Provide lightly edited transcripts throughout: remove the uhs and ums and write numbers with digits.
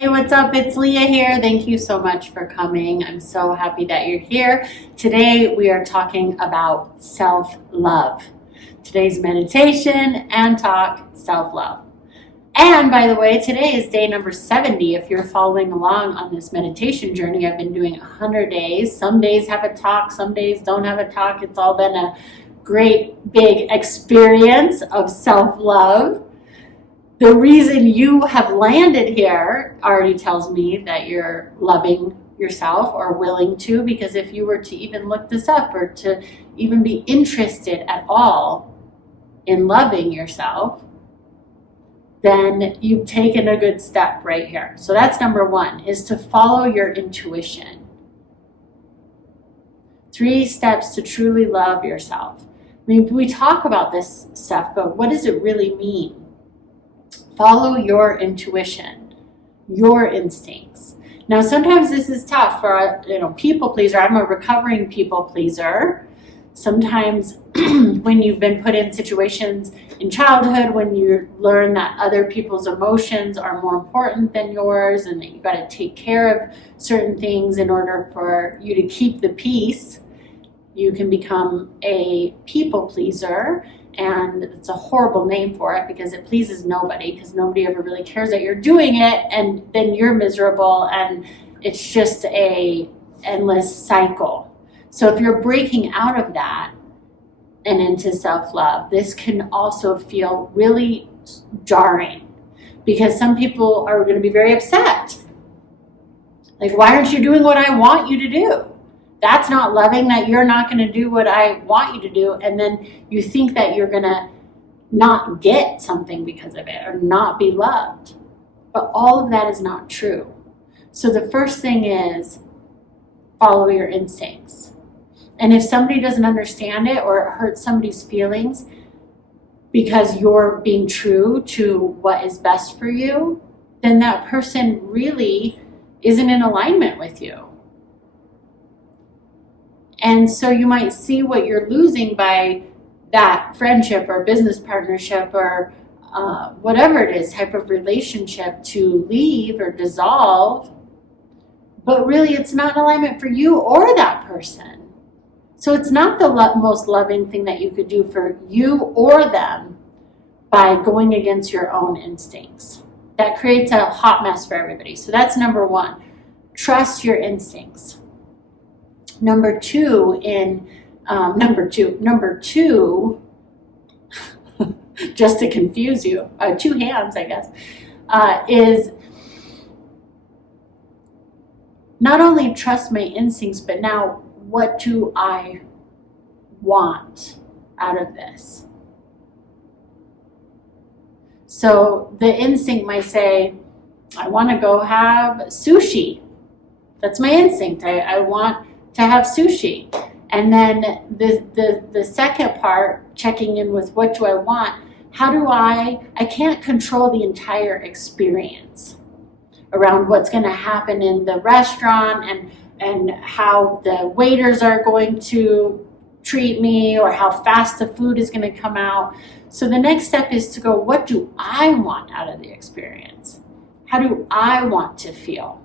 Hey, what's up? It's Leah here. Thank you so much for coming. I'm so happy that you're here. Today we are talking about self-love. Today's meditation and talk self-love. And by the way, today is day number 70. If you're following along on this meditation journey, I've been doing 100 days. Some days have a talk, some days don't have a talk. It's all been a great big experience of self-love. The reason you have landed here already tells me that you're loving yourself or willing to, because if you were to even look this up or to even be interested at all in loving yourself, then you've taken a good step right here. So that's number one, is to follow your intuition. 3 steps to truly love yourself. I mean, we talk about this stuff, but what does it really mean? Follow your intuition, your instincts. Now, sometimes this is tough for a people pleaser. I'm a recovering people pleaser. Sometimes when you've been put in situations in childhood, when you learn that other people's emotions are more important than yours and that you've got to take care of certain things in order for you to keep the peace, you can become a people pleaser. And it's a horrible name for it because it pleases nobody, because nobody ever really cares that you're doing it, and then you're miserable, and it's just a endless cycle. So if you're breaking out of that and into self-love, this can also feel really jarring, because some people are going to be very upset. Like, why aren't you doing what I want you to do? That's not loving, that you're not going to do what I want you to do. And then you think that you're going to not get something because of it or not be loved. But all of that is not true. So the first thing is follow your instincts. And if somebody doesn't understand it or it hurts somebody's feelings because you're being true to what is best for you, then that person really isn't in alignment with you. And so you might see what you're losing by that friendship or business partnership or whatever it is, type of relationship to leave or dissolve. But really, it's not in alignment for you or that person. So it's not the most loving thing that you could do for you or them by going against your own instincts. That creates a hot mess for everybody. So that's number one. Trust your instincts. Number two, just to confuse you, 2 hands, I guess, is not only trust my instincts, but now what do I want out of this? So the instinct might say, I want to go have sushi. That's my instinct. I want to have sushi. And then the second part, checking in with what do I want, how do I can't control the entire experience around what's going to happen in the restaurant and how the waiters are going to treat me or how fast the food is going to come out. So the next step is to go, what do I want out of the experience? How do I want to feel?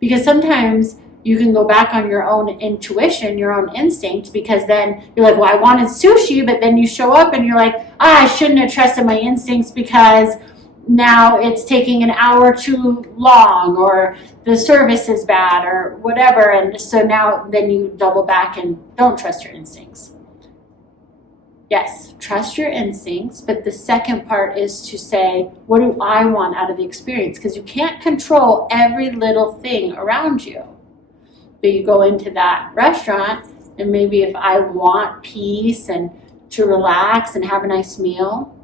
Because sometimes you can go back on your own intuition, your own instinct, because then you're like, well, I wanted sushi, but then you show up and you're like, I shouldn't have trusted my instincts because now it's taking an hour too long, or the service is bad, or whatever. And so now then you double back and don't trust your instincts. Yes, trust your instincts, but the second part is to say, what do I want out of the experience? Because you can't control every little thing around you. But you go into that restaurant, and maybe if I want peace and to relax and have a nice meal,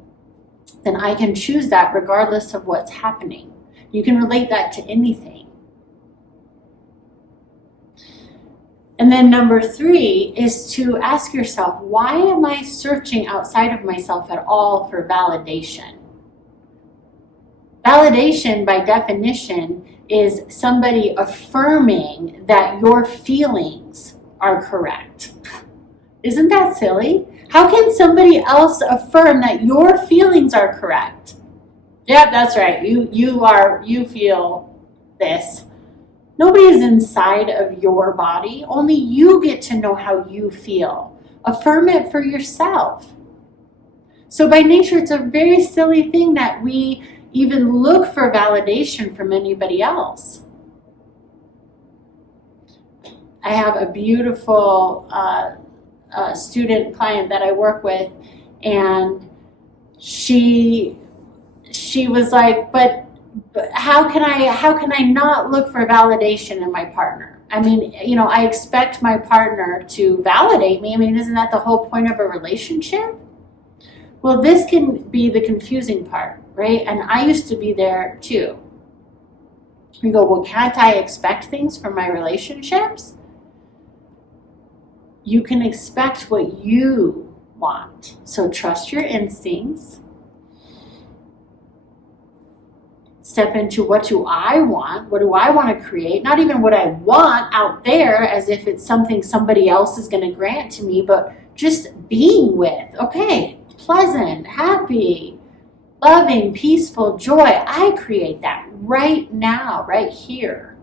then I can choose that regardless of what's happening. You can relate that to anything. And then number 3 is to ask yourself, why am I searching outside of myself at all for validation? Validation, by definition, is somebody affirming that your feelings are correct. Isn't that silly? How can somebody else affirm that your feelings are correct? Yep, that's right. You feel this. Nobody is inside of your body. Only you get to know how you feel. Affirm it for yourself. So by nature, it's a very silly thing that we even look for validation from anybody else. I have a beautiful student client that I work with, and she was like, but how can I not look for validation in my partner? I mean, I expect my partner to validate me. I mean, isn't that the whole point of a relationship? Well, this can be the confusing part, right? And I used to be there too. You go, well, can't I expect things from my relationships? You can expect what you want. So trust your instincts. Step into, what do I want? What do I want to create? Not even what I want out there as if it's something somebody else is going to grant to me, but just being with, okay, pleasant, happy, loving, peaceful, joy. I create that right now, right here.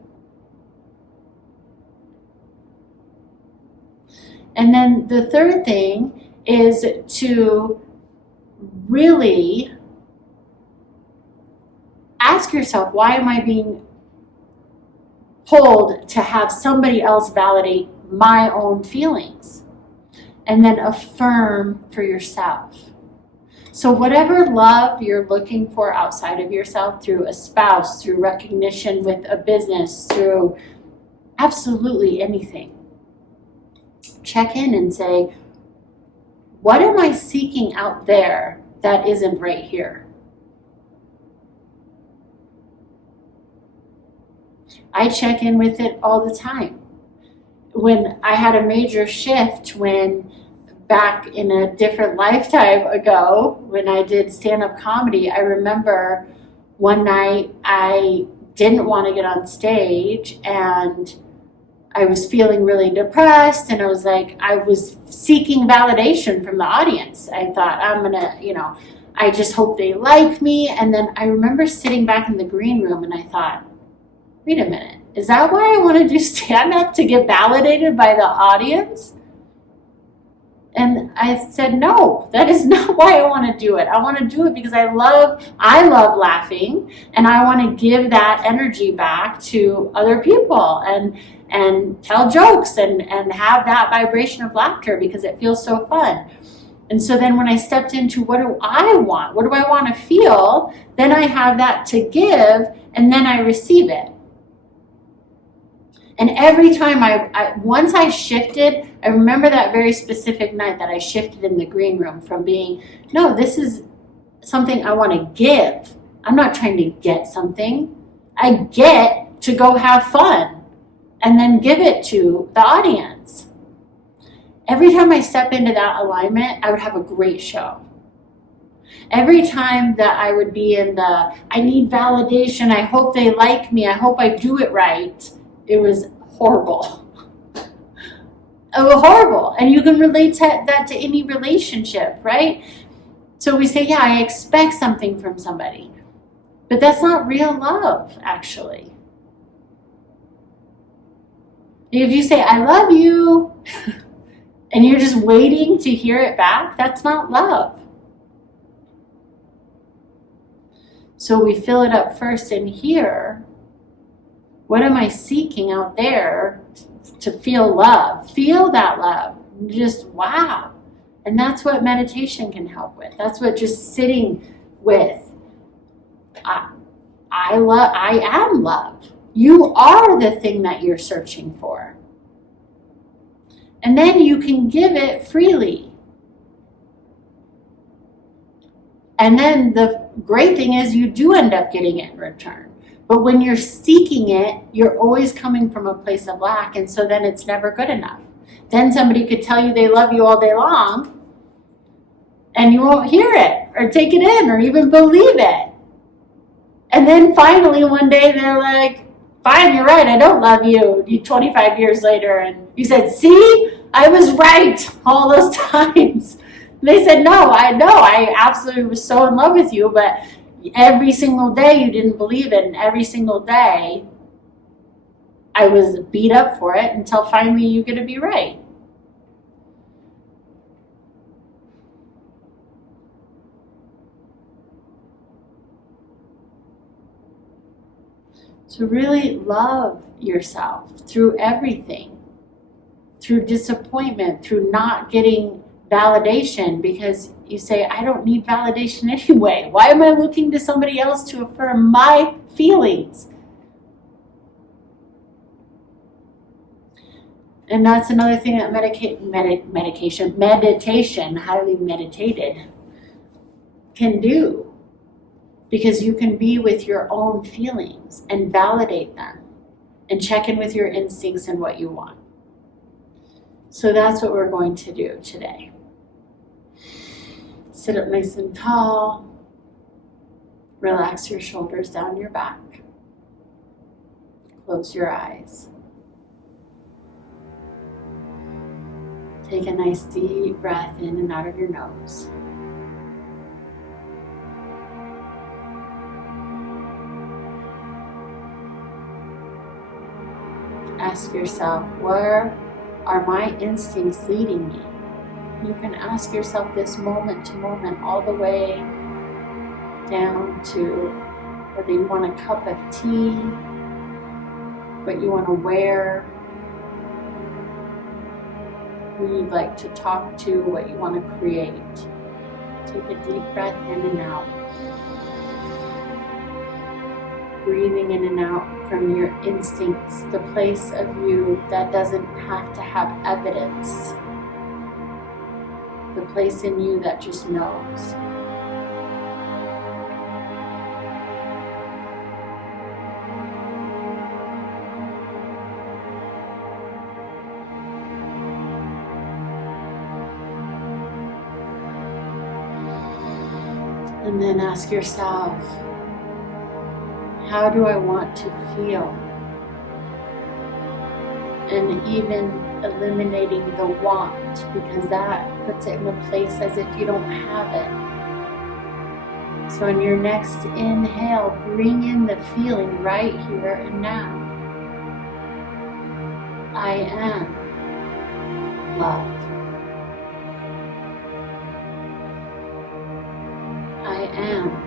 And then the third thing is to really ask yourself, why am I being pulled to have somebody else validate my own feelings? And then affirm for yourself. So whatever love you're looking for outside of yourself, through a spouse, through recognition with a business, through absolutely anything, check in and say, what am I seeking out there that isn't right here? I check in with it all the time. When I had a major shift, back in a different lifetime ago, when I did stand-up comedy, I remember one night I didn't want to get on stage, and I was feeling really depressed, and I was seeking validation from the audience. I thought, I just hope they like me. And then I remember sitting back in the green room, and I thought, wait a minute, is that why I want to do stand-up, to get validated by the audience? And I said, no, that is not why I want to do it. I want to do it because I love laughing, and I want to give that energy back to other people and tell jokes and have that vibration of laughter because it feels so fun. And so then when I stepped into, what do I want? What do I want to feel? Then I have that to give, and then I receive it. And every time once I shifted, I remember that very specific night that I shifted in the green room from being, no, this is something I want to give. I'm not trying to get something. I get to go have fun and then give it to the audience. Every time I step into that alignment, I would have a great show. Every time that I would be in the, I need validation, I hope they like me, I hope I do it right, it was horrible. It was horrible. And you can relate that to any relationship, right? So we say, yeah, I expect something from somebody. But that's not real love, actually. If you say, I love you, and you're just waiting to hear it back, that's not love. So we fill it up first in here. What am I seeking out there to feel love? Feel that love. Just wow. And that's what meditation can help with. That's what just sitting with. I am love. You are the thing that you're searching for. And then you can give it freely. And then the great thing is you do end up getting it in return. But when you're seeking it, you're always coming from a place of lack, and so then it's never good enough. Then somebody could tell you they love you all day long, and you won't hear it, or take it in, or even believe it. And then finally one day they're like, fine, you're right, I don't love you, 25 years later, and you said, see, I was right all those times. And they said, no, I know, I absolutely was so in love with you, but Every single day you didn't believe it, and every single day I was beat up for it until finally you get to be right. So really love yourself through everything, through disappointment, through not getting validation, because you say, I don't need validation anyway. Why am I looking to somebody else to affirm my feelings? And that's another thing that meditation, highly meditated, can do. Because you can be with your own feelings and validate them and check in with your instincts and what you want. So that's what we're going to do today. Sit up nice and tall. Relax your shoulders down your back. Close your eyes. Take a nice deep breath in and out of your nose. Ask yourself, where are my instincts leading me? You can ask yourself this moment to moment, all the way down to whether you want a cup of tea, what you want to wear, who you'd like to talk to, what you want to create. Take a deep breath in and out. Breathing in and out from your instincts, the place of you that doesn't have to have evidence, the place in you that just knows. And then ask yourself, how do I want to feel? And even eliminating the want, because that puts it in a place as if you don't have it. So on your next inhale, bring in the feeling right here and now. I am love. I am love.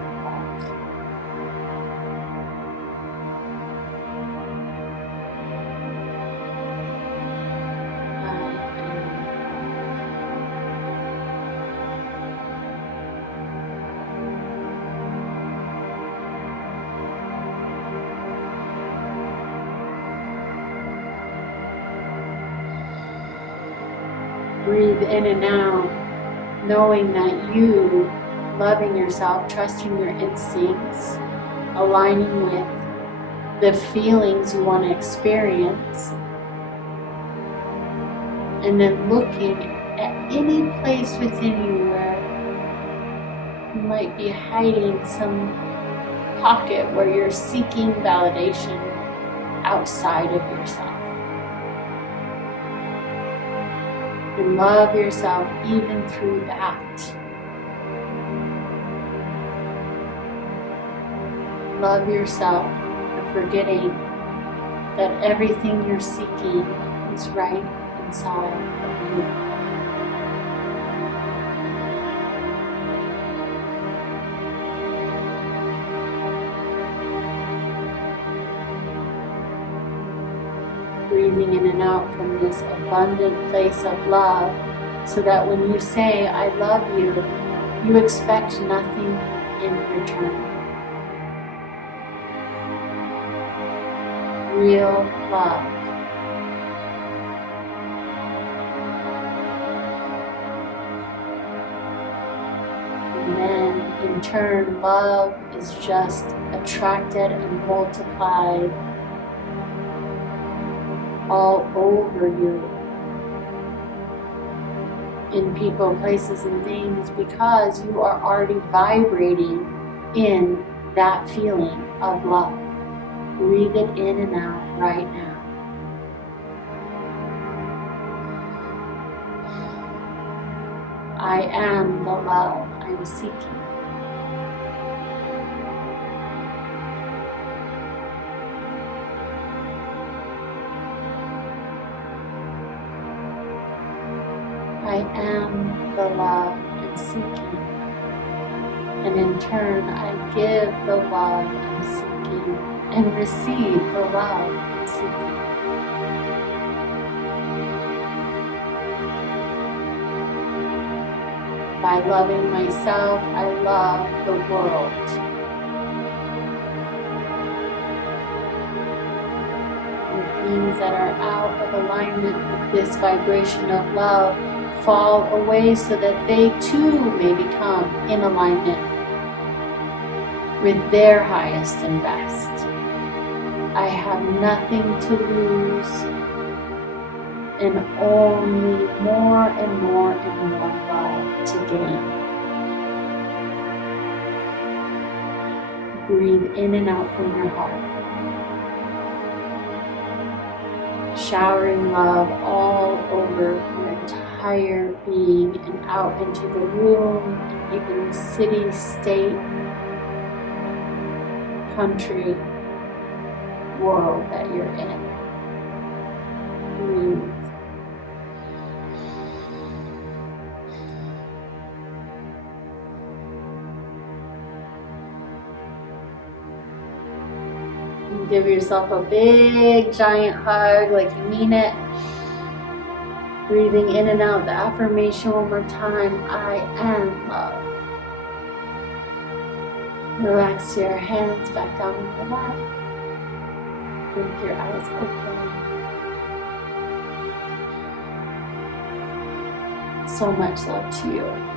Breathe in and out, knowing that you, loving yourself, trusting your instincts, aligning with the feelings you want to experience, and then looking at any place within you where you might be hiding some pocket where you're seeking validation outside of yourself. And love yourself even through that. Love yourself for forgetting that everything you're seeking is right inside of you. Breathing in and out from this abundant place of love, so that when you say, I love you, you expect nothing in return. Real love. And then, in turn, love is just attracted and multiplied all over you, in people, places, and things, because you are already vibrating in that feeling of love. Breathe it in and out right now. I am the love I'm seeking. am the love I'm seeking. And in turn, I give the love I'm seeking and receive the love I'm seeking. By loving myself, I love the world. The things that are out of alignment with this vibration of love fall away so that they too may become in alignment with their highest and best. I have nothing to lose and only more and more and more love to gain. Breathe in and out from your heart, showering love all over your entire being and out into the room, and even the city, state, country, world that you're in. Breathe. Give yourself a big giant hug like you mean it. Breathing in and out the affirmation one more time. I am love. Relax your hands back down in your lap. Blink your eyes open. So much love to you.